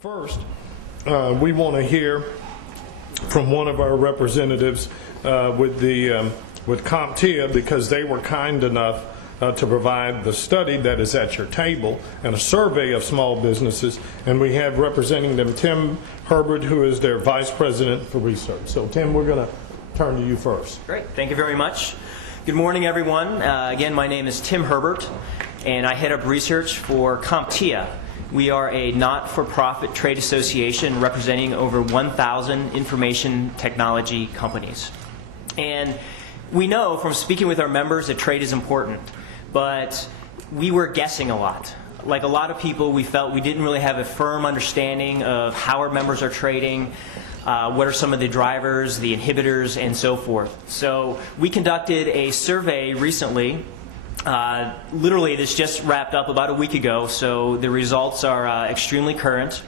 First, we want to hear from one of our representatives with CompTIA, because they were kind enough to provide the study that is at your table and a survey of small businesses. And we have representing them Tim Herbert, who is their Vice President for Research. So Tim, we're going to turn to you first. Great. Thank you very much. Good morning, everyone. Again, my name is Tim Herbert, and I head up research for CompTIA. We are a not-for-profit trade association representing over 1,000 information technology companies. And we know from speaking with our members that trade is important, but we were guessing a lot. Like a lot of people, we felt we didn't really have a firm understanding of how our members are trading, what are some of the drivers, the inhibitors, and so forth. So we conducted a survey recently. Literally, this just wrapped up about a week ago, so the results are extremely current.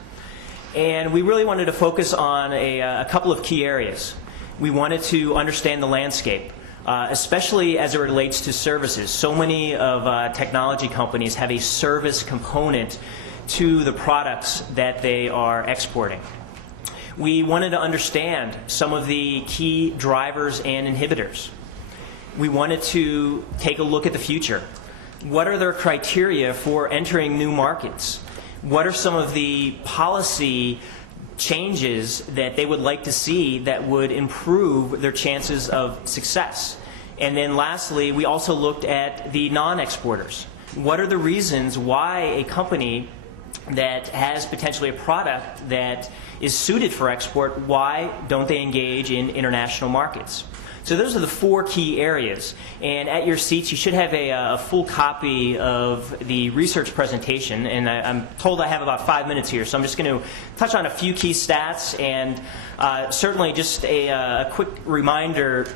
And we really wanted to focus on a couple of key areas. We wanted to understand the landscape, especially as it relates to services. So many of technology companies have a service component to the products that they are exporting. We wanted to understand some of the key drivers and inhibitors. We wanted to take a look at the future. What are their criteria for entering new markets? What are some of the policy changes that they would like to see that would improve their chances of success? And then lastly, we also looked at the non-exporters. What are the reasons why a company that has potentially a product that is suited for export, why don't they engage in international markets? So those are the four key areas. And at your seats, you should have a full copy of the research presentation. And I'm told I have about 5 minutes here, so I'm just going to touch on a few key stats. And certainly just a quick reminder,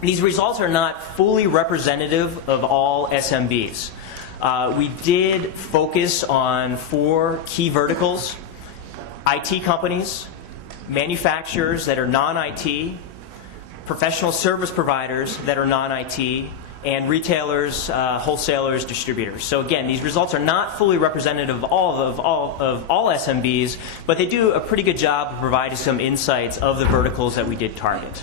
these results are not fully representative of all SMBs. We did focus on 4 key verticals: IT companies, manufacturers that are non-IT, professional service providers that are non-IT, and retailers, wholesalers, distributors. So again, these results are not fully representative of all SMBs, but they do a pretty good job of providing some insights of the verticals that we did target.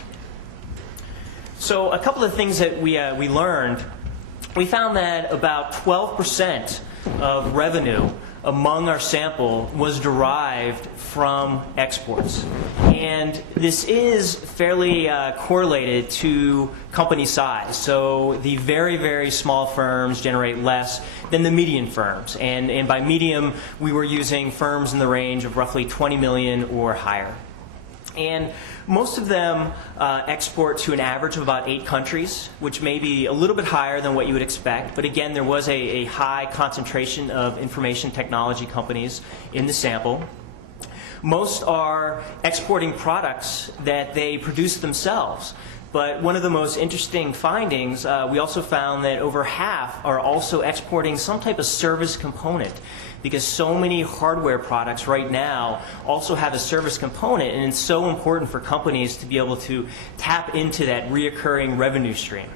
So a couple of things that we learned. We found that about 12% of revenue among our sample was derived from exports. And this is fairly correlated to company size. So the very, very small firms generate less than the median firms. And by medium, we were using firms in the range of roughly 20 million or higher. And most of them export to an average of about 8 countries, which may be a little bit higher than what you would expect. But again, there was a high concentration of information technology companies in the sample. Most are exporting products that they produce themselves. But one of the most interesting findings, we also found that over half are also exporting some type of service component, because so many hardware products right now also have a service component, and it's so important for companies to be able to tap into that reoccurring revenue stream.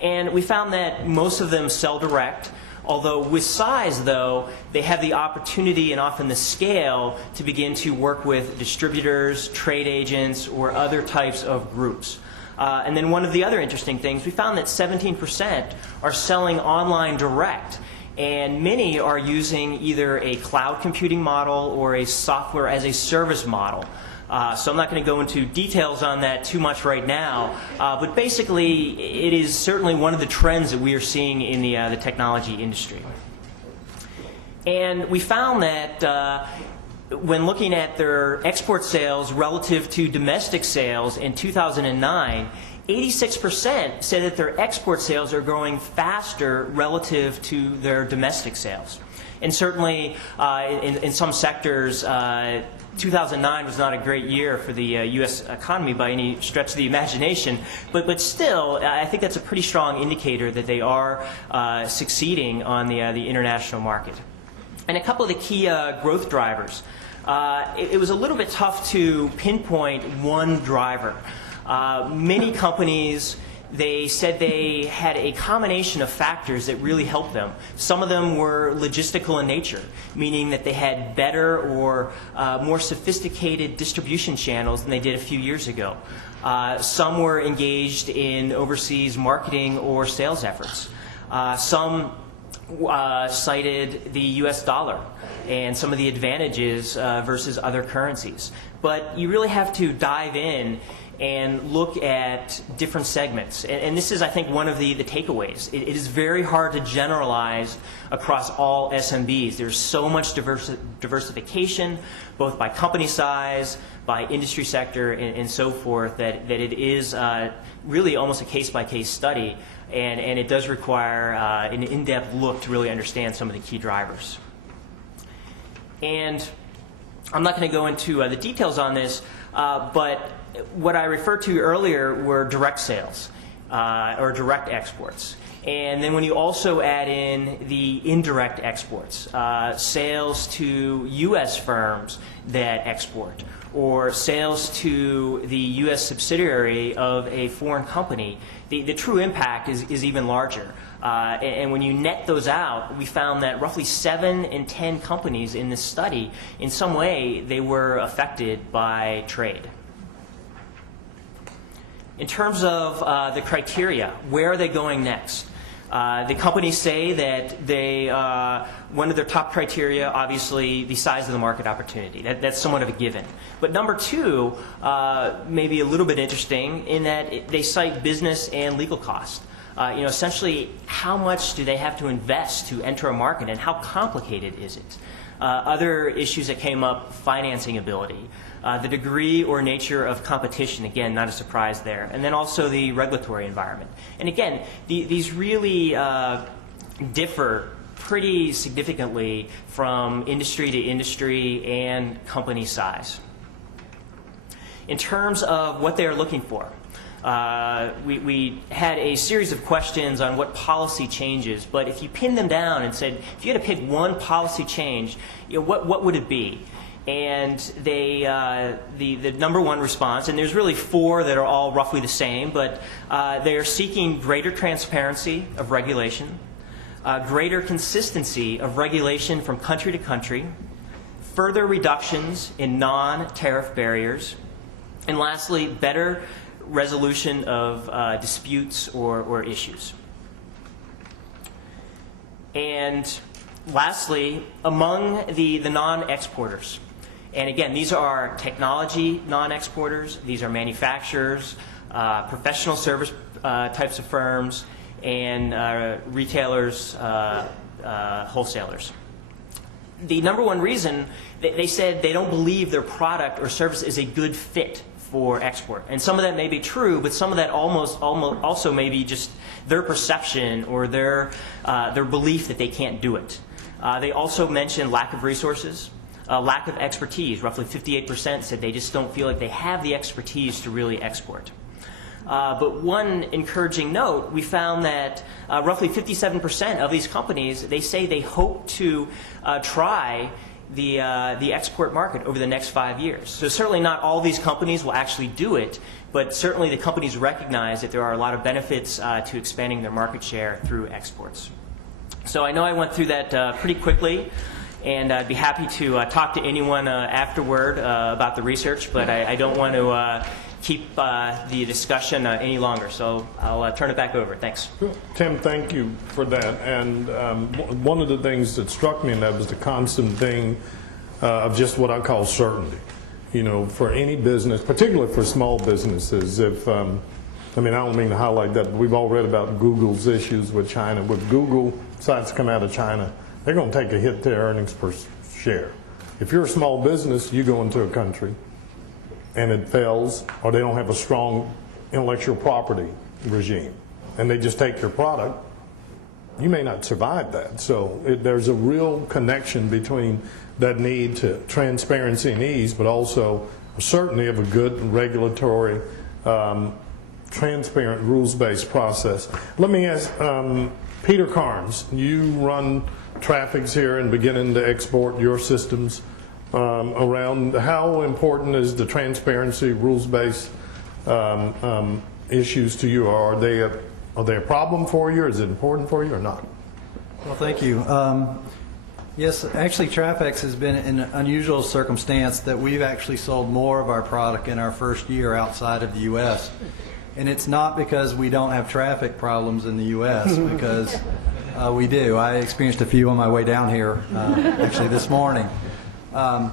And we found that most of them sell direct, although with size, though, they have the opportunity and often the scale to begin to work with distributors, trade agents, or other types of groups. And then one of the other interesting things, we found that 17% are selling online direct, and many are using either a cloud computing model or a software as a service model. So I'm not going to go into details on that too much right now, but basically it is certainly one of the trends that we are seeing in the technology industry. And we found that when looking at their export sales relative to domestic sales in 2009, 86% said that their export sales are growing faster relative to their domestic sales. And certainly in some sectors, 2009 was not a great year for the U.S. economy by any stretch of the imagination, but still, I think that's a pretty strong indicator that they are succeeding on the international market. And a couple of the key growth drivers. It was a little bit tough to pinpoint one driver. Many companies they said they had a combination of factors that really helped them. Some of them were logistical in nature, meaning that they had better or more sophisticated distribution channels than they did a few years ago. Some were engaged in overseas marketing or sales efforts. Some cited the U.S. dollar and some of the advantages versus other currencies. But you really have to dive in and look at different segments. And this is, I think, one of the takeaways. It is very hard to generalize across all SMBs. There's so much diversification, both by company size, by industry sector, and so forth, that it is really almost a case-by-case study, and it does require an in-depth look to really understand some of the key drivers. And I'm not going to go into the details on this, but what I referred to earlier were direct sales or direct exports. And then when you also add in the indirect exports, sales to U.S. firms that export, or sales to the U.S. subsidiary of a foreign company, the true impact is even larger. And when you net those out, we found that roughly 7 in 10 companies in this study, in some way, they were affected by trade. In terms of the criteria, where are they going next? The companies say that they, one of their top criteria, obviously, the size of the market opportunity. That's somewhat of a given. But number 2, maybe a little bit interesting in that they cite business and legal costs. Essentially, how much do they have to invest to enter a market, and how complicated is it? Other issues that came up, financing ability, the degree or nature of competition, again, not a surprise there, and then also the regulatory environment. And again, these really differ pretty significantly from industry to industry and company size. In terms of what they are looking for, we had a series of questions on what policy changes, but if you pin them down and said, if you had to pick one policy change, what would it be? And they, the number 1 response, and there's really 4 that are all roughly the same, but they are seeking greater transparency of regulation, greater consistency of regulation from country to country, further reductions in non-tariff barriers, and lastly, better resolution of disputes or issues. And lastly, among the non-exporters, and again, these are technology non-exporters, these are manufacturers, professional service types of firms, and retailers, wholesalers. The number 1 reason, they said they don't believe their product or service is a good fit for export. And some of that may be true, but some of that almost also may be just their perception or their belief that they can't do it. They also mentioned lack of resources, lack of expertise. Roughly 58% said they just don't feel like they have the expertise to really export. But one encouraging note, we found that roughly 57% of these companies, they say they hope to try the export market over the next 5 years. So certainly not all these companies will actually do it, but certainly the companies recognize that there are a lot of benefits to expanding their market share through exports. So I know I went through that pretty quickly, and I'd be happy to talk to anyone afterward about the research, but I don't want to keep the discussion any longer. So I'll turn it back over. Thanks. Tim, thank you for that. And one of the things that struck me in that was the constant thing of just what I call certainty. You know, for any business, particularly for small businesses, if, I mean, I don't mean to highlight that, but we've all read about Google's issues with China. With Google sites come out of China, they're going to take a hit to their earnings per share. If you're a small business, you go into a country and it fails, or they don't have a strong intellectual property regime, and they just take your product, you may not survive that. So there's a real connection between that need to transparency and ease, but also certainty of a good regulatory, transparent, rules-based process. Let me ask Peter Carnes, you run traffics here and beginning to export your systems around. How important is the transparency, rules-based issues to you, or are they a problem for you? Is it important for you or not? Well, thank you. Yes, actually, Trafex has been in an unusual circumstance that we've actually sold more of our product in our first year outside of the U.S. And it's not because we don't have traffic problems in the U.S., because we do. I experienced a few on my way down here, actually this morning. I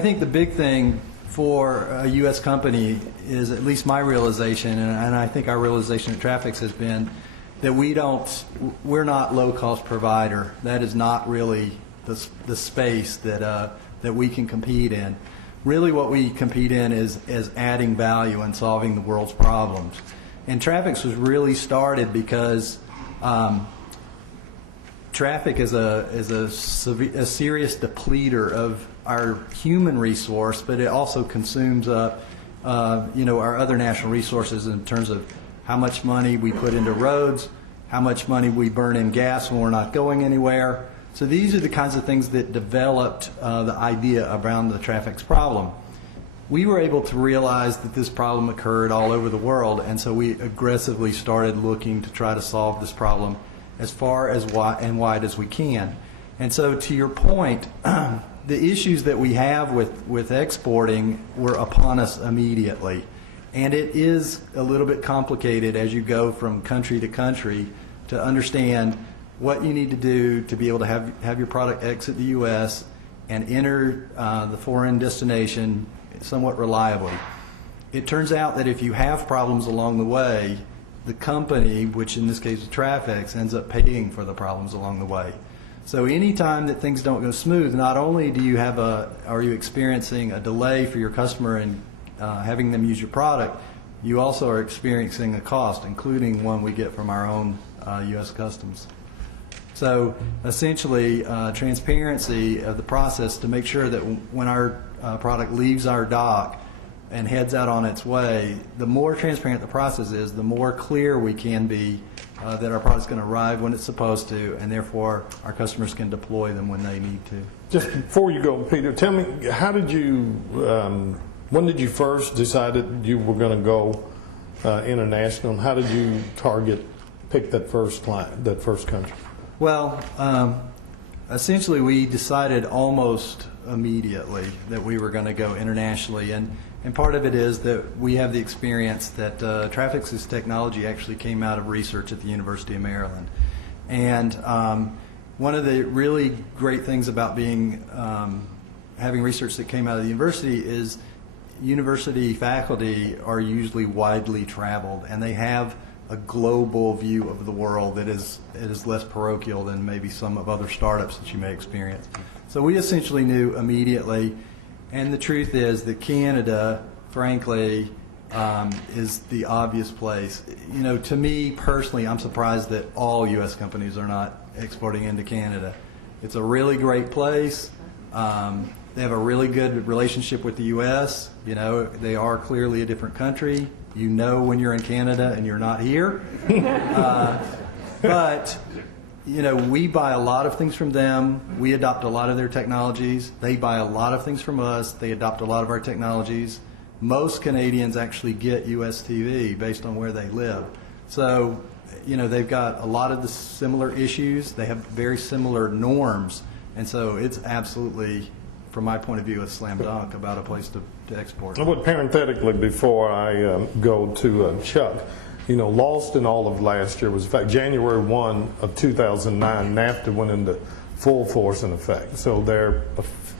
think the big thing for a U.S. company is, at least my realization, and I think our realization at Trafex has been, that we're not low-cost provider. That is not really the space that we can compete in. Really what we compete in is adding value and solving the world's problems. And Trafex was really started because traffic is a serious depleter of our human resource, but it also consumes our other national resources in terms of how much money we put into roads, how much money we burn in gas when we're not going anywhere. So these are the kinds of things that developed the idea around the Trafex problem. We were able to realize that this problem occurred all over the world, and so we aggressively started looking to try to solve this problem as far as wide as we can. And so to your point, the issues that we have with exporting were upon us immediately. And it is a little bit complicated as you go from country to country to understand what you need to do to be able to have your product exit the U.S. and enter the foreign destination somewhat reliably. It turns out that if you have problems along the way, the company, which in this case is Trafex, ends up paying for the problems along the way. So any time that things don't go smooth, not only are you experiencing a delay for your customer in having them use your product, you also are experiencing a cost, including one we get from our own U.S. Customs. So essentially, transparency of the process to make sure that when our product leaves our dock and heads out on its way, the more transparent the process is, the more clear we can be that our product's going to arrive when it's supposed to, and therefore our customers can deploy them when they need to. Just before you go, Peter, tell me, when did you first decide that you were going to go international, and how did you pick that first client, that first country? Well, essentially we decided almost immediately that we were going to go internationally, and part of it is that we have the experience that Trafex's technology actually came out of research at the University of Maryland. And one of the really great things about having research that came out of the university is university faculty are usually widely traveled, and they have a global view of the world that is less parochial than maybe some of other startups that you may experience. So we essentially knew immediately, and the truth is that Canada, frankly, is the obvious place. To me personally, I'm surprised that all U.S. companies are not exporting into Canada. It's a really great place. They have a really good relationship with the U.S. They are clearly a different country. When you're in Canada and you're not here. But we buy a lot of things from them. We adopt a lot of their technologies. They buy a lot of things from us. They adopt a lot of our technologies. Most Canadians actually get U.S. TV based on where they live. So, they've got a lot of the similar issues. They have very similar norms. And so it's absolutely, from my point of view, a slam dunk about a place to export. I would parenthetically, before I go to Chuck, lost in all of last year was, in fact, January 1 of 2009, NAFTA went into full force in effect. So there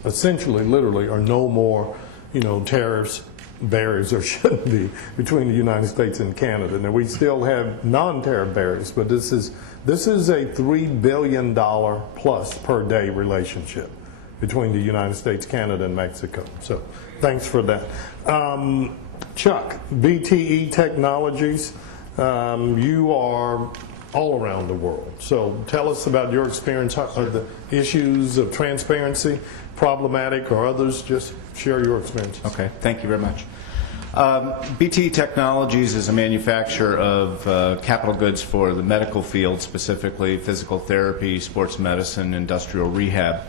essentially, literally, are no more, tariffs, barriers, or shouldn't be, between the United States and Canada. Now, we still have non-tariff barriers, but this is a $3 billion plus per day relationship between the United States, Canada, and Mexico. So thanks for that. Chuck, BTE Technologies, you are all around the world. So tell us about your experience, the issues of transparency, problematic or others. Just share your experience. Okay, thank you very much. BTE Technologies is a manufacturer of capital goods for the medical field, specifically physical therapy, sports medicine, industrial rehab.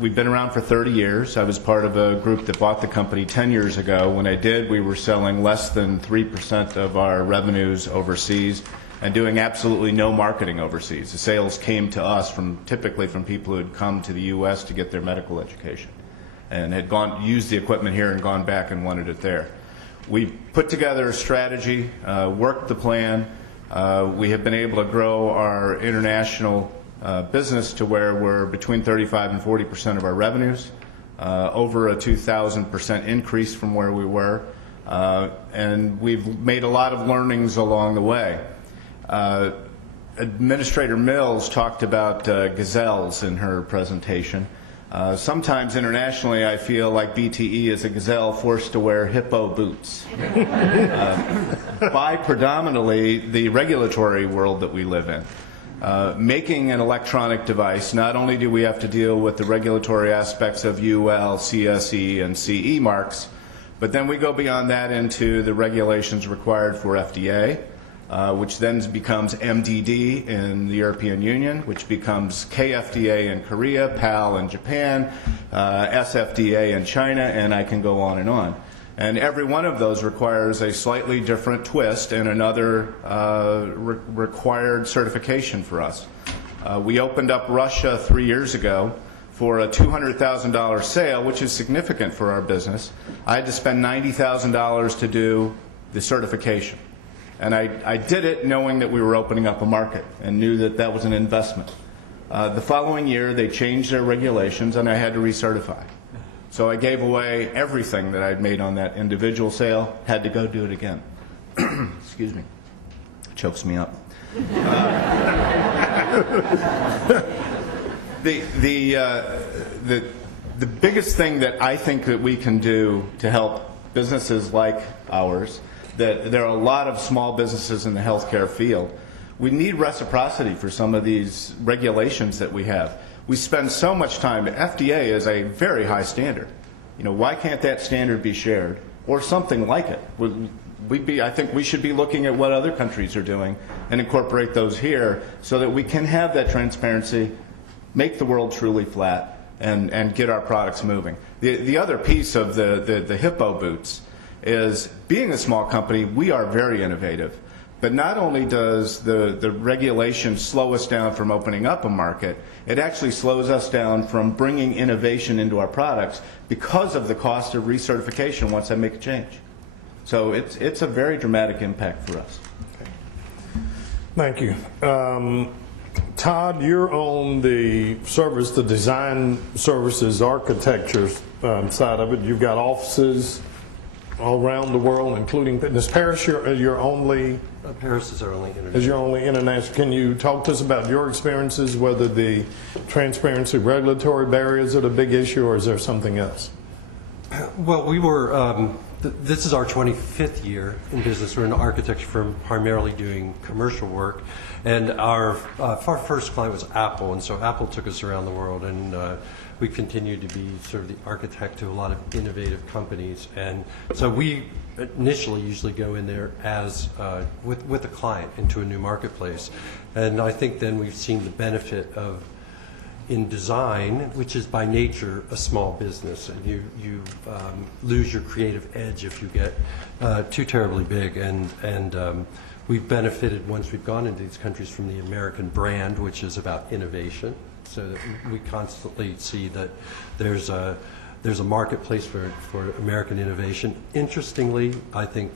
We've been around for 30 years. I was part of a group that bought the company 10 years ago. When I did, we were selling less than 3% of our revenues overseas and doing absolutely no marketing overseas. The sales came to us typically from people who had come to the U.S. to get their medical education and had used the equipment here and gone back and wanted it there. We put together a strategy, worked the plan. We have been able to grow our international business to where we're between 35 and 40% of our revenues, over a 2,000% increase from where we were, and we've made a lot of learnings along the way. Administrator Mills talked about gazelles in her presentation. Sometimes internationally I feel like BTE is a gazelle forced to wear hippo boots by predominantly the regulatory world that we live in. Making an electronic device, not only do we have to deal with the regulatory aspects of UL, CSE, and CE marks, but then we go beyond that into the regulations required for FDA, which then becomes MDD in the European Union, which becomes KFDA in Korea, PAL in Japan, SFDA in China, and I can go on and on. And every one of those requires a slightly different twist and another required certification for us. We opened up Russia 3 years ago for a $200,000 sale, which is significant for our business. I had to spend $90,000 to do the certification. And I did it knowing that we were opening up a market and knew that that was an investment. The following year, they changed their regulations, and I had to recertify. So I gave away everything that I'd made on that individual sale, had to go do it again. Excuse me. Chokes me up. The biggest thing that I think that we can do to help businesses like ours, that there are a lot of small businesses in the healthcare field, we need reciprocity for some of these regulations that we have. We spend so much time. FDA is a very high standard. You know, why can't that standard be shared or something like it? I think we should be looking at what other countries are doing and incorporate those here so that we can have that transparency, make the world truly flat, and get our products moving. The other piece of the hippo boots is, being a small company, we are very innovative. But not only does the regulation slow us down from opening up a market, it actually slows us down from bringing innovation into our products because of the cost of recertification once I make a change. So it's a very dramatic impact for us. Thank you. Todd, you're on the design services architecture side of it. You've got offices all around the world, including is Paris your only? Paris is our only international. Is your only international? Can you talk to us about your experiences, whether the transparency, regulatory barriers are the big issue, or is there something else? Well, we were. This is our 25th year in business. We're an architecture firm primarily doing commercial work, and our first client was Apple, and so Apple took us around the world, and we continued to be sort of the architect to a lot of innovative companies. And so we initially usually go in there as with a client into a new marketplace, and I think then we've seen the benefit of, in design, which is by nature a small business, and you lose your creative edge if you get too terribly big, and we've benefited once we've gone into these countries from the American brand, which is about innovation, so that we constantly see that there's a marketplace for American innovation. Interestingly, I think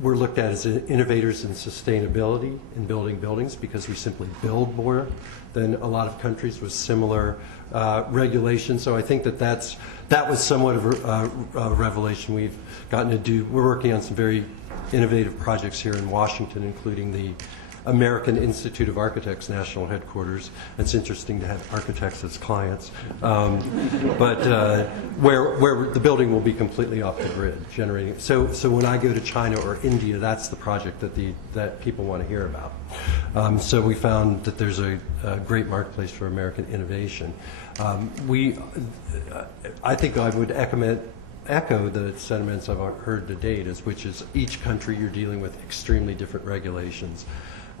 we're looked at as innovators in sustainability in building buildings because we simply build more than a lot of countries with similar regulations. So I think that was somewhat of a revelation we've gotten to do. We're working on some very innovative projects here in Washington, including the American Institute of Architects national headquarters. It's interesting to have architects as clients, but where the building will be completely off the grid, generating. So when I go to China or India, that's the project that people want to hear about. So we found that there's a great marketplace for American innovation. I think I would echo the sentiments I've heard to date, which is each country you're dealing with extremely different regulations.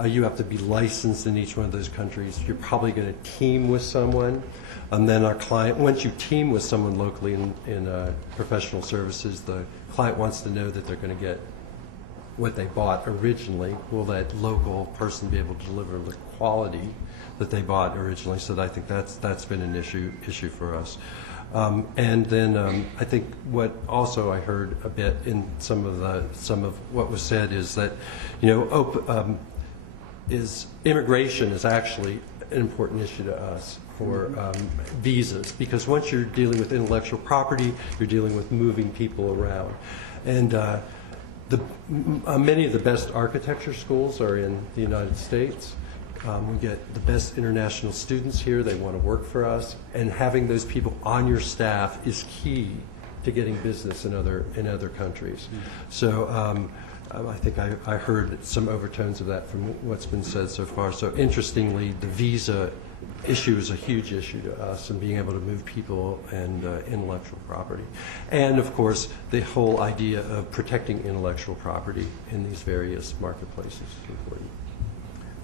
You have to be licensed in each one of those countries. You're probably going to team with someone. And then our client, once you team with someone locally in professional services, the client wants to know that they're going to get what they bought originally. Will that local person be able to deliver the quality that they bought originally? So I think that's been an issue for us. And then I think what also I heard a bit in some of what was said is that, is immigration is actually an important issue to us for visas, because once you're dealing with intellectual property, you're dealing with moving people around. And many of the best architecture schools are in the United States. We get the best international students here. They want to work for us. And having those people on your staff is key to getting business in other countries. So I think I heard some overtones of that from what's been said so far. So interestingly, the visa issue is a huge issue to us, and being able to move people and intellectual property. And of course, the whole idea of protecting intellectual property in these various marketplaces is important.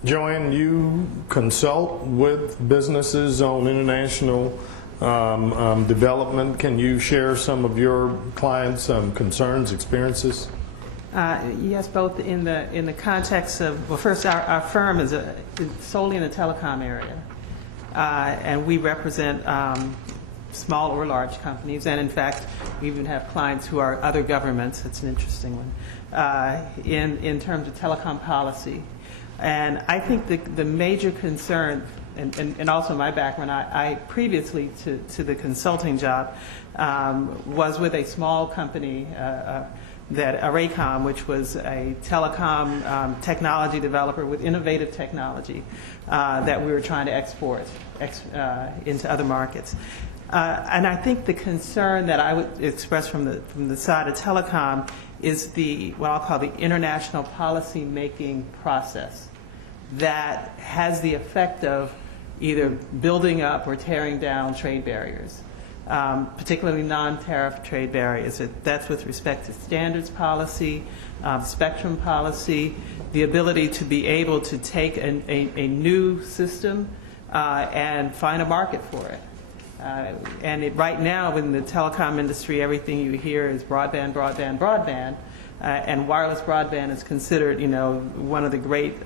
Joanne, you consult with businesses on international development. Can you share some of your clients' concerns, experiences? Yes, both in the context of, well, first, our firm is solely in the telecom area, and we represent small or large companies, and in fact, we even have clients who are other governments. It's an interesting one in terms of telecom policy. And I think the major concern, and also my background, I previously to the consulting job was with a small company, that Arraycom, which was a telecom technology developer with innovative technology that we were trying to export into other markets. And I think the concern that I would express from the side of telecom is what I'll call the international policy making process that has the effect of either building up or tearing down trade barriers, particularly non-tariff trade barriers. That's with respect to standards policy, spectrum policy, the ability to be able to take a new system and find a market for it. Right now in the telecom industry, everything you hear is broadband, broadband, broadband, and wireless broadband is considered, one of the great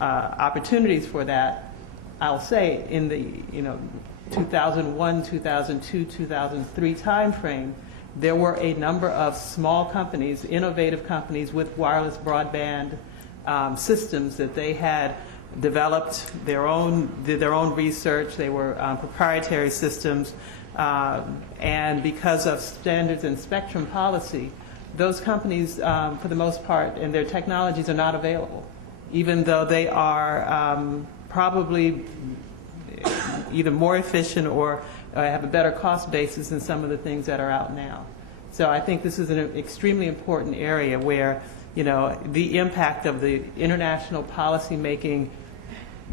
opportunities for that. I'll say in the 2001, 2002, 2003 timeframe, there were a number of small companies, innovative companies with wireless broadband systems that they had developed did their own research. They were proprietary systems, and because of standards and spectrum policy, those companies, for the most part, and their technologies are not available, even though they are probably either more efficient or have a better cost basis than some of the things that are out now. So I think this is an extremely important area where, the impact of the international policy-making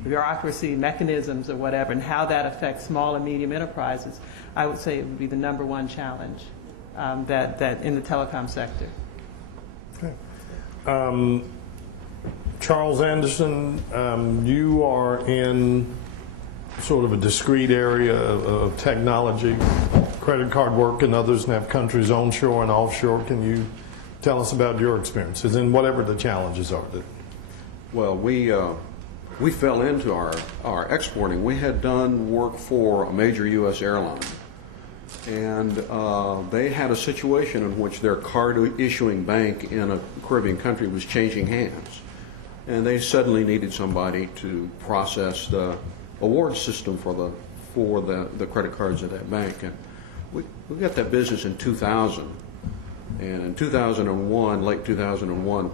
bureaucracy mechanisms or whatever, and how that affects small and medium enterprises, I would say it would be the number one challenge that in the telecom sector. Okay. Charles Anderson, you are in sort of a discrete area of technology, credit card work and others, and have countries onshore and offshore. Can you tell us about your experiences and whatever the challenges are? Well, we fell into our exporting. We had done work for a major U.S. airline, and they had a situation in which their card issuing bank in a Caribbean country was changing hands, and they suddenly needed somebody to process the award system for the credit cards at that bank. And we got that business in 2000, and in 2001, late 2001,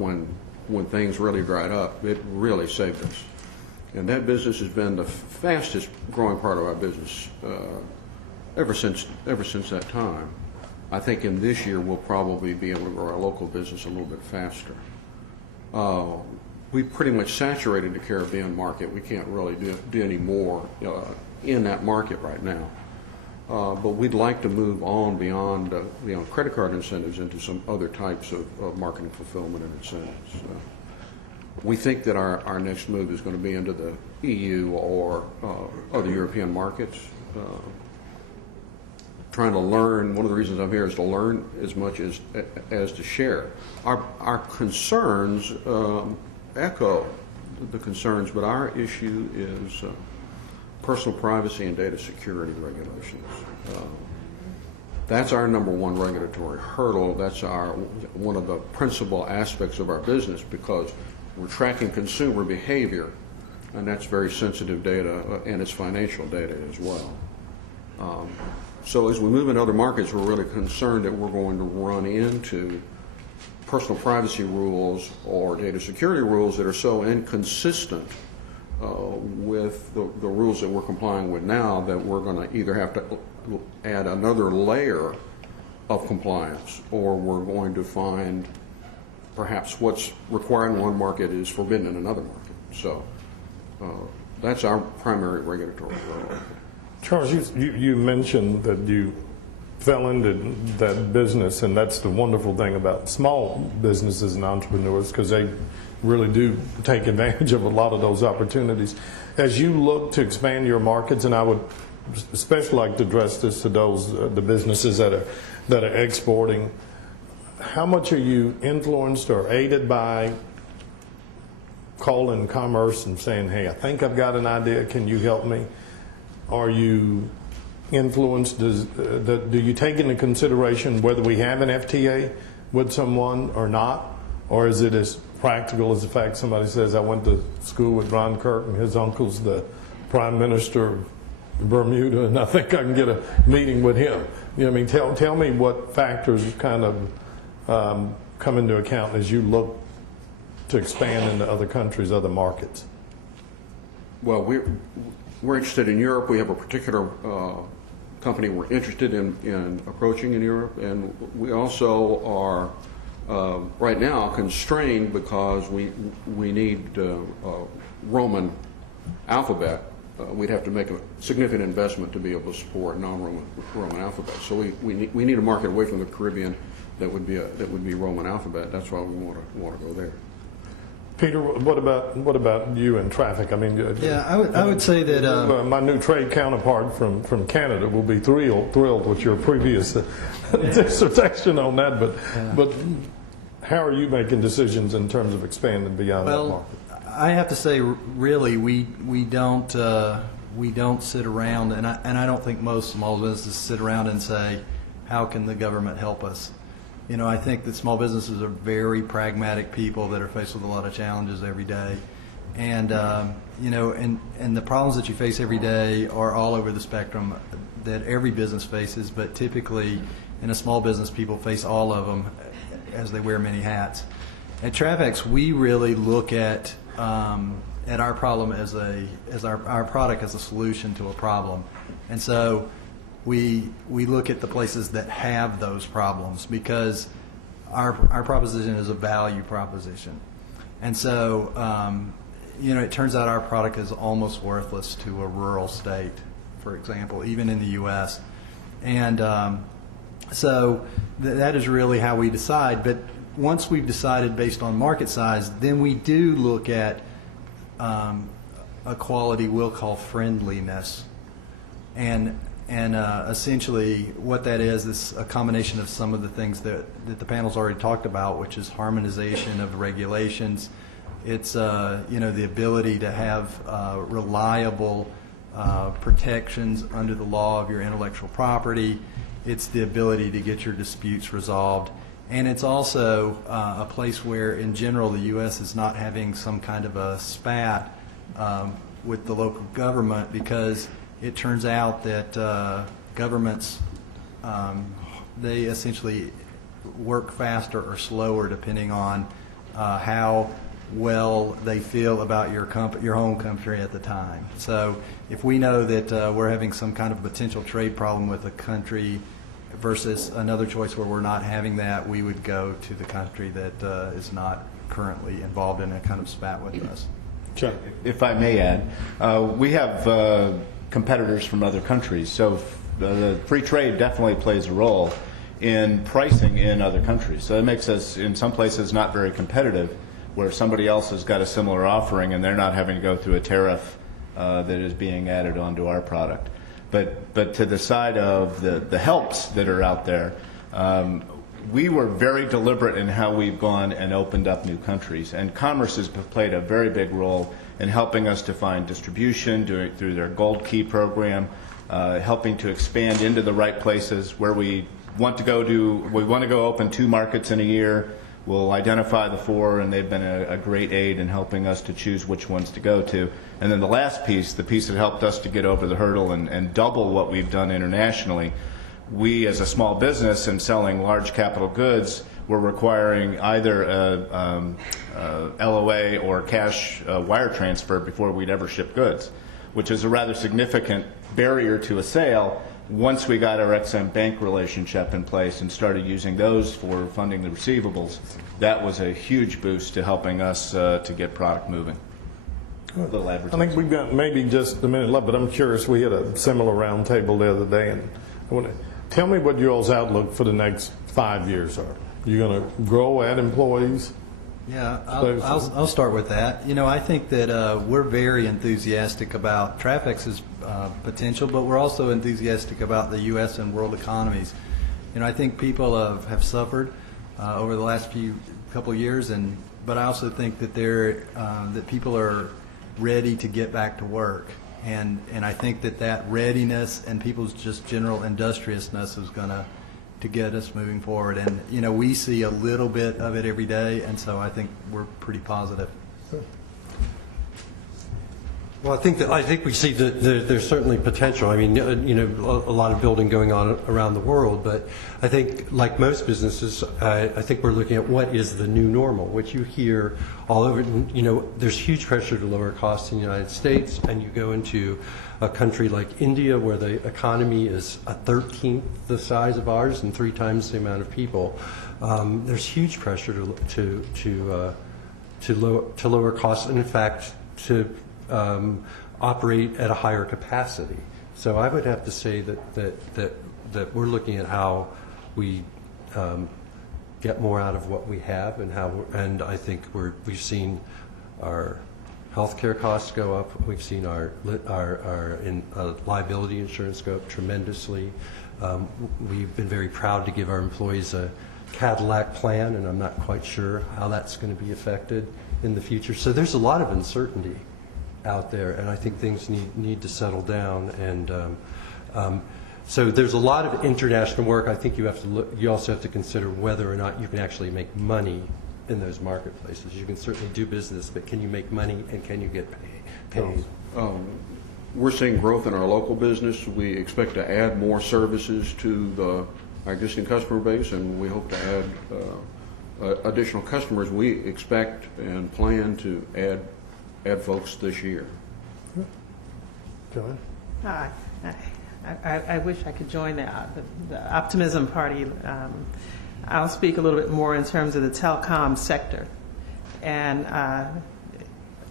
when things really dried up, it really saved us. And that business has been the fastest growing part of our business ever since that time. I think in this year we'll probably be able to grow our local business a little bit faster. We pretty much saturated the Caribbean market. We can't really do any more in that market right now. But we'd like to move on beyond credit card incentives into some other types of marketing fulfillment and incentives. we think that our next move is going to be into the EU or other European markets. Trying to learn, one of the reasons I'm here is to learn as much as to share. Our concerns echo the concerns, but our issue is personal privacy and data security regulations. That's our number one regulatory hurdle. That's one of the principal aspects of our business, because we're tracking consumer behavior, and that's very sensitive data, and it's financial data as well. So as we move into other markets, we're really concerned that we're going to run into personal privacy rules or data security rules that are so inconsistent with the rules that we're complying with now that we're going to either have to add another layer of compliance, or we're going to find perhaps what's required in one market is forbidden in another market. So that's our primary regulatory role. Charles, you mentioned that you fell into that business, and that's the wonderful thing about small businesses and entrepreneurs, because they really do take advantage of a lot of those opportunities. As you look to expand your markets, and I would especially like to address this to those the businesses that are exporting, how much are you influenced or aided by calling commerce and saying, hey, I think I've got an idea, can you help me? Are you influenced? Do you take into consideration whether we have an FTA with someone or not? Or is it as practical as the fact somebody says, I went to school with Ron Kirk and his uncle's the Prime Minister of Bermuda, and I think I can get a meeting with him? You know what I mean? Tell me what factors kind of come into account as you look to expand into other countries, other markets. Well, we're interested in Europe. We have a particular company we're interested in approaching in Europe, and we also are right now constrained because we need Roman alphabet. We'd have to make a significant investment to be able to support non-Roman alphabet. So we need a market away from the Caribbean that would be Roman alphabet. That's why we want to go there. Peter, what about you and traffic? I mean, Yeah, I would say that my new trade counterpart from Canada will be thrilled with your previous dissertation on that. But how are you making decisions in terms of expanding beyond that market? I have to say, really, we don't sit around, and I don't think most small businesses sit around and say, how can the government help us? You know, I think that small businesses are very pragmatic people that are faced with a lot of challenges every day. And, you know, and the problems that you face every day are all over the spectrum that every business faces, but typically in a small business, people face all of them as they wear many hats. At Travex, we really look at our problem as our product as a solution to a problem. And so we look at the places that have those problems, because our proposition is a value proposition. And so, you know, it turns out our product is almost worthless to a rural state, for example, even in the U.S. And so that is really how we decide. But once we've decided based on market size, then we do look at a quality we'll call friendliness. And essentially what that is a combination of some of the things that the panel's already talked about, which is harmonization of regulations. It's you know, the ability to have reliable protections under the law of your intellectual property. It's the ability to get your disputes resolved. And it's also a place where, in general, the U.S. is not having some kind of a spat with the local government, because it turns out that governments, they essentially work faster or slower depending on how well they feel about your home country at the time. So if we know that we're having some kind of potential trade problem with a country versus another choice where we're not having that, we would go to the country that is not currently involved in a kind of spat with us. Sure. If I may add, we have competitors from other countries, so the free trade definitely plays a role in pricing in other countries. So it makes us, in some places, not very competitive, where somebody else has got a similar offering and they're not having to go through a tariff that is being added onto our product. But to the side of the helps that are out there, we were very deliberate in how we've gone and opened up new countries, and Commerce has played a very big role in helping us to find distribution through their Gold Key program, helping to expand into the right places where we want to go open 2 markets in a year. We'll identify the 4, and they've been a great aid in helping us to choose which ones to go to. And then the last piece, the piece that helped us to get over the hurdle and double what we've done internationally, we as a small business and selling large capital goods were requiring either a LOA or cash wire transfer before we'd ever ship goods, which is a rather significant barrier to a sale. Once we got our XM Bank relationship in place and started using those for funding the receivables, that was a huge boost to helping us to get product moving. A little I advertising. think we've got maybe just a minute left, but I'm curious, we had a similar roundtable the other day, and I want to tell me what y'all's outlook for the next 5 years are. You're going to grow, add employees? Yeah, I'll start with that. You know, I think that we're very enthusiastic about Trafex's potential, but we're also enthusiastic about the U.S. and world economies. You know, I think people have suffered over the last couple of years, but I also think that that people are ready to get back to work, and I think that readiness and people's just general industriousness is going to get us moving forward. And, you know, we see a little bit of it every day, and so I think we're pretty positive. Well, I think we see that there's certainly potential. I mean, you know, a lot of building going on around the world, but I think, like most businesses, I think we're looking at what is the new normal, which you hear all over. You know, there's huge pressure to lower costs in the United States, and you go into a country like India, where the economy is a 13th the size of ours and 3 times the amount of people. There's huge pressure to lower costs, and in fact to operate at a higher capacity. So I would have to say that we're looking at how we get more out of what we have, and I think we've seen our healthcare costs go up. We've seen our liability insurance go up tremendously. We've been very proud to give our employees a Cadillac plan, and I'm not quite sure how that's going to be affected in the future. So there's a lot of uncertainty out there, and I think things need to settle down. And so there's a lot of international work. I think you also have to consider whether or not you can actually make money in those marketplaces. You can certainly do business, but can you make money, and can you get paid? We're seeing growth in our local business. We expect to add more services to our existing customer base, and we hope to add additional customers. We expect and plan to add folks this year. Go ahead. I wish I could join the optimism party. I'll speak a little bit more in terms of the telecom sector. And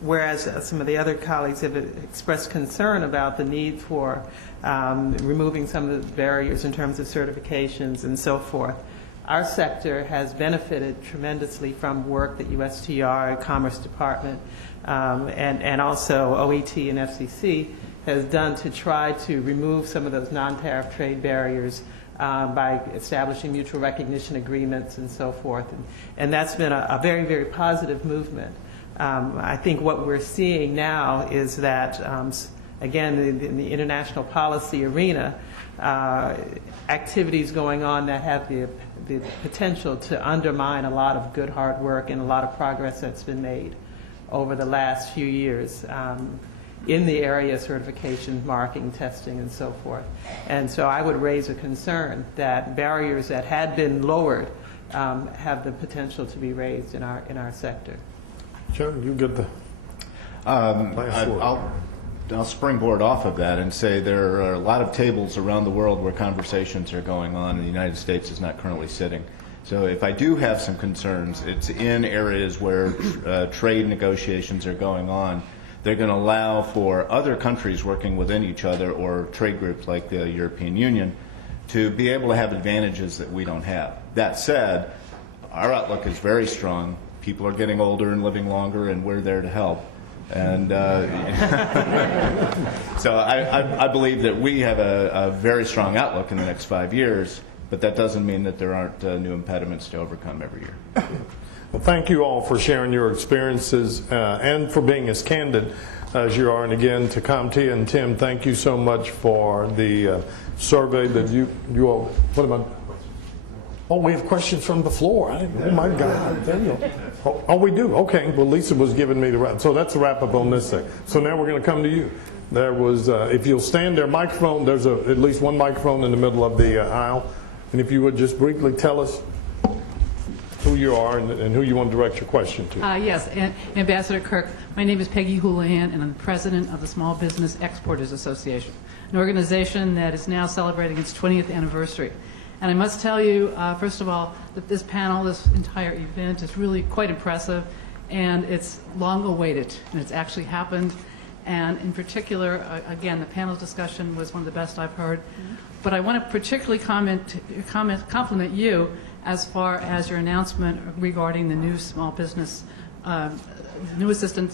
whereas some of the other colleagues have expressed concern about the need for removing some of the barriers in terms of certifications and so forth, our sector has benefited tremendously from work that USTR, Commerce Department, and also OET and FCC has done to try to remove some of those non-tariff trade barriers by establishing mutual recognition agreements and so forth. And that's been a very, very positive movement. I think what we're seeing now is that, again, in the international policy arena, activities going on that have the potential to undermine a lot of good hard work and a lot of progress that's been made over the last few years in the area of certification, marking, testing, and so forth. And so I would raise a concern that barriers that had been lowered have the potential to be raised in our sector. Joe, you get the last word. I'll springboard off of that and say there are a lot of tables around the world where conversations are going on, and the United States is not currently sitting. So if I do have some concerns, it's in areas where trade negotiations are going on. They're going to allow for other countries working within each other, or trade groups like the European Union, to be able to have advantages that we don't have. That said, our outlook is very strong people are getting older and living longer, and we're there to help. And so I believe that we have a very strong outlook in the next 5 years, but that doesn't mean that there aren't new impediments to overcome every year. Well, thank you all for sharing your experiences and for being as candid as you are. And again, to CompTIA and Tim, thank you so much for the survey that you all. What am I? Oh, we have questions from the floor. Oh my God! Oh, we do. Okay. Well, Lisa was giving me the wrap. So that's the wrap up on this thing. So now we're going to come to you. There was, if you'll stand there, microphone. There's at least one microphone in the middle of the aisle, and if you would just briefly tell us who you are and who you want to direct your question to. Yes, Ambassador Kirk. My name is Peggy Houlihan, and I'm the president of the Small Business Exporters Association, an organization that is now celebrating its 20th anniversary. And I must tell you, first of all, that this panel, this entire event is really quite impressive, and it's long awaited, and it's actually happened. And in particular, again, the panel discussion was one of the best I've heard. But I want to particularly compliment you as far as your announcement regarding the new small business, new assistant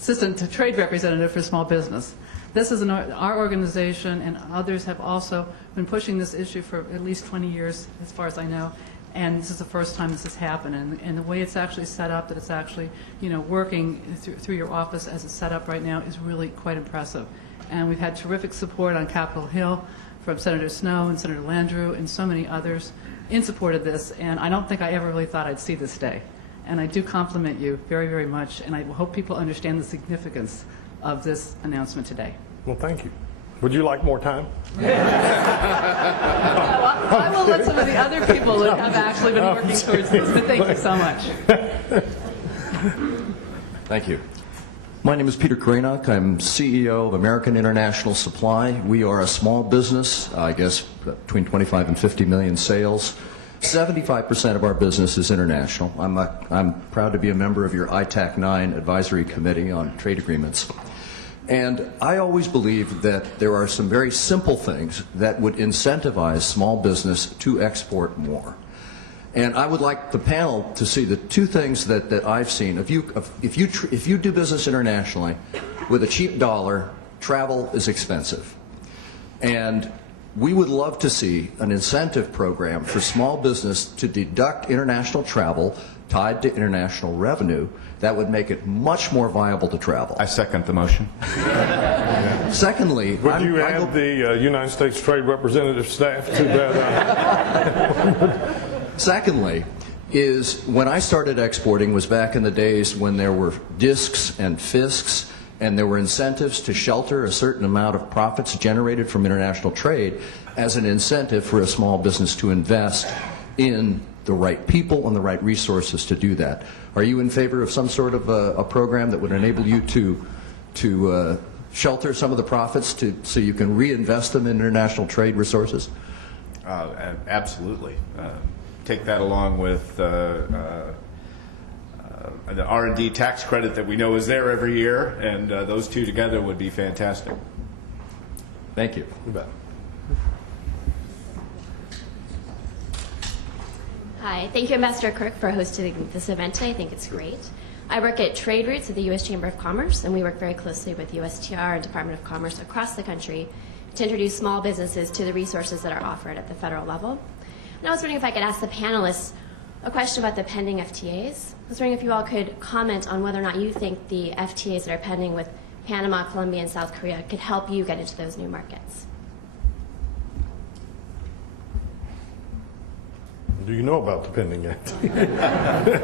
to trade representative for small business. This is our organization, and others have also been pushing this issue for at least 20 years, as far as I know, and this is the first time this has happened. And the way it's actually set up, that it's actually, working through your office as it's set up right now, is really quite impressive. And we've had terrific support on Capitol Hill from Senator Snowe and Senator Landrieu and so many others in support of this, and I don't think I ever really thought I'd see this day. And I do compliment you very, very much, and I hope people understand the significance of this announcement today. Well, thank you. Would you like more time? I will let some of the other people that have actually been working towards this, but thank you so much. Thank you. My name is Peter Kranock. I'm CEO of American International Supply. We are a small business, I guess between 25 and 50 million sales. 75% of our business is international. I'm proud to be a member of your ITAC 9 Advisory Committee on Trade Agreements. And I always believe that there are some very simple things that would incentivize small business to export more. And I would like the panel to see the two things that I've seen. If you do business internationally with a cheap dollar, travel is expensive. And we would love to see an incentive program for small business to deduct international travel tied to international revenue that would make it much more viable to travel. I second the motion. Secondly, would you add the United States Trade Representative staff to that? Secondly, is when I started exporting was back in the days when there were discs and fiscs, and there were incentives to shelter a certain amount of profits generated from international trade as an incentive for a small business to invest in the right people and the right resources to do that. Are you in favor of some sort of a program that would enable you to shelter some of the profits so you can reinvest them in international trade resources? Absolutely. Take that along with the R&D tax credit that we know is there every year, and those two together would be fantastic. Thank you. You bet. Hi, thank you, Ambassador Kirk, for hosting this event today. I think it's great. I work at Trade Routes at the U.S. Chamber of Commerce, and we work very closely with USTR and Department of Commerce across the country to introduce small businesses to the resources that are offered at the federal level. And I was wondering if I could ask the panelists a question about the pending FTAs. I was wondering if you all could comment on whether or not you think the FTAs that are pending with Panama, Colombia, and South Korea could help you get into those new markets. Do you know about the pending FTA?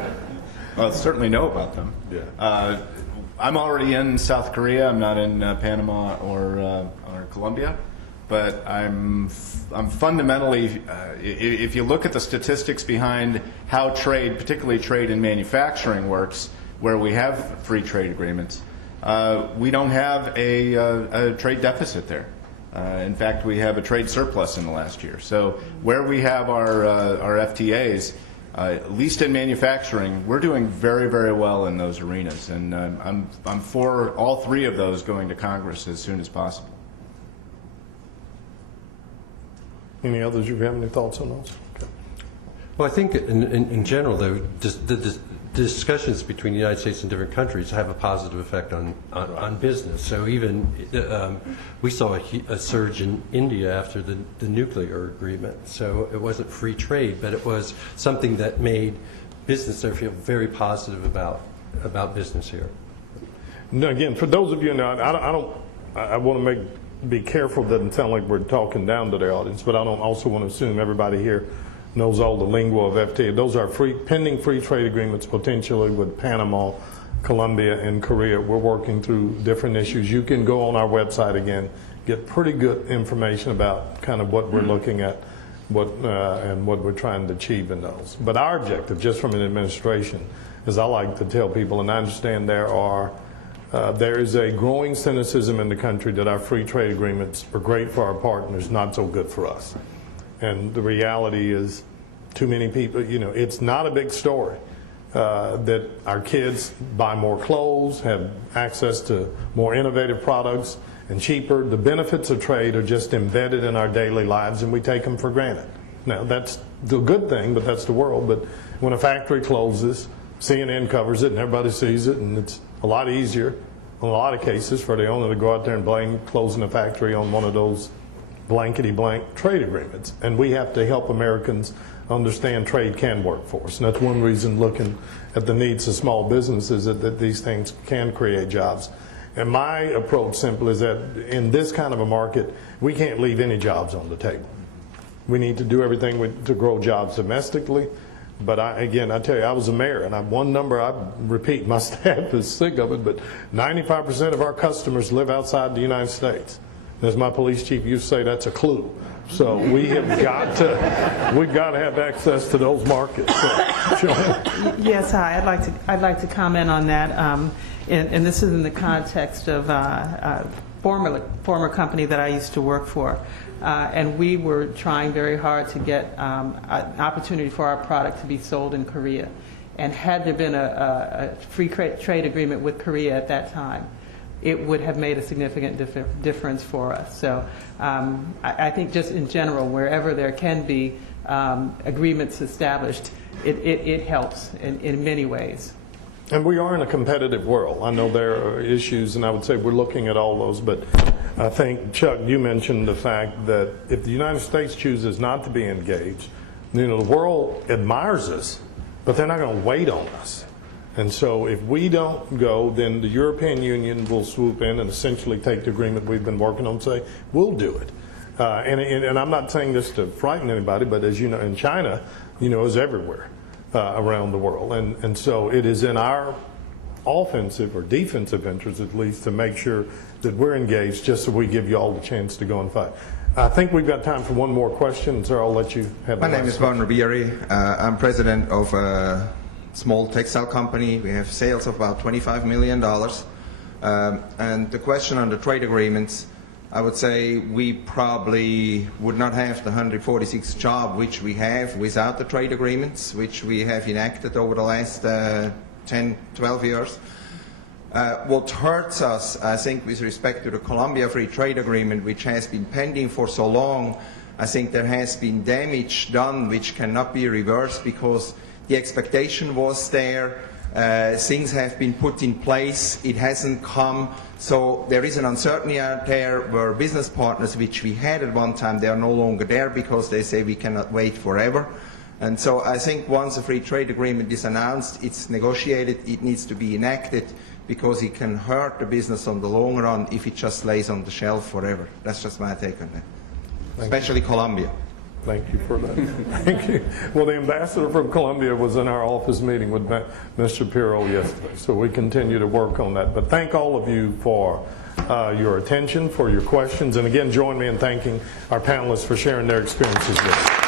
Well, I certainly know about them. Yeah. I'm already in South Korea. I'm not in Panama or Colombia. But I'm fundamentally, if you look at the statistics behind how trade, particularly trade in manufacturing, works, where we have free trade agreements, we don't have a trade deficit there. In fact, we have a trade surplus in the last year. So where we have our FTAs, at least in manufacturing, we're doing very, very well in those arenas. And I'm for all three of those going to Congress as soon as possible. Any others? You have any thoughts on those? Okay. Well, I think in general, though, discussions between the United States and different countries have a positive effect on business. So even we saw a surge in India after the nuclear agreement. So it wasn't free trade, but it was something that made business there feel very positive about business here. Now, again, for those of you, I want to be careful. It doesn't sound like we're talking down to the audience, but I don't also want to assume everybody here knows all the lingo of FTA. Those are pending free trade agreements potentially with Panama, Colombia, and Korea. We're working through different issues. You can go on our website again, get pretty good information about kind of what we're looking at, and what we're trying to achieve in those. But our objective, just from an administration, is I like to tell people, and I understand there is a growing cynicism in the country that our free trade agreements are great for our partners, not so good for us. And the reality is, too many people, it's not a big story that our kids buy more clothes, have access to more innovative products and cheaper. The benefits of trade are just embedded in our daily lives, and we take them for granted. Now, that's the good thing, but that's the world. But when a factory closes, CNN covers it, and everybody sees it, and it's a lot easier, in a lot of cases, for the owner to go out there and blame closing a factory on one of those blankety-blank trade agreements. And we have to help Americans understand trade can work for us. And that's one reason looking at the needs of small businesses, that these things can create jobs. And my approach simply is that in this kind of a market, we can't leave any jobs on the table. We need to do everything to grow jobs domestically. But I tell you, I was a mayor, and one number I repeat, my staff is sick of it, but 95% of our customers live outside the United States. As my police chief used to say, that's a clue. So we've got to have access to those markets. So, Yes, hi. I'd like to comment on that, and this is in the context of a former company that I used to work for, and we were trying very hard to get an opportunity for our product to be sold in Korea. And had there been a free trade agreement with Korea at that time, it would have made a significant difference for us. So I think just in general, wherever there can be agreements established, it helps in many ways. And we are in a competitive world. I know there are issues, and I would say we're looking at all those, but I think, Chuck, you mentioned the fact that if the United States chooses not to be engaged, the world admires us, but they're not going to wait on us. And so if we don't go, then the European Union will swoop in and essentially take the agreement we've been working on and say, we'll do it. And I'm not saying this to frighten anybody, but as you know, in China, is everywhere around the world. And so it is in our offensive or defensive interest, at least, to make sure that we're engaged, just so we give you all the chance to go and fight. I think we've got time for one more question. Sir, I'll let you have the My name is Von Rabieri. I'm president of a small textile company. We have sales of about $25 million. And the question on the trade agreements, I would say we probably would not have the 146 jobs which we have without the trade agreements, which we have enacted over the last 10, 12 years. What hurts us, I think, with respect to the Colombia Free Trade Agreement, which has been pending for so long, I think there has been damage done which cannot be reversed, because the expectation was there, things have been put in place, it hasn't come, so there is an uncertainty out there where business partners which we had at one time, they are no longer there because they say we cannot wait forever. And so I think once a free trade agreement is announced, it's negotiated, it needs to be enacted, because it can hurt the business on the long run if it just lays on the shelf forever. That's just my take on that, especially Colombia. Thank you for that. Thank you. Well, the ambassador from Colombia was in our office meeting with Ms. Sapiro yesterday, so we continue to work on that. But thank all of you for your attention, for your questions, and again, join me in thanking our panelists for sharing their experiences with us.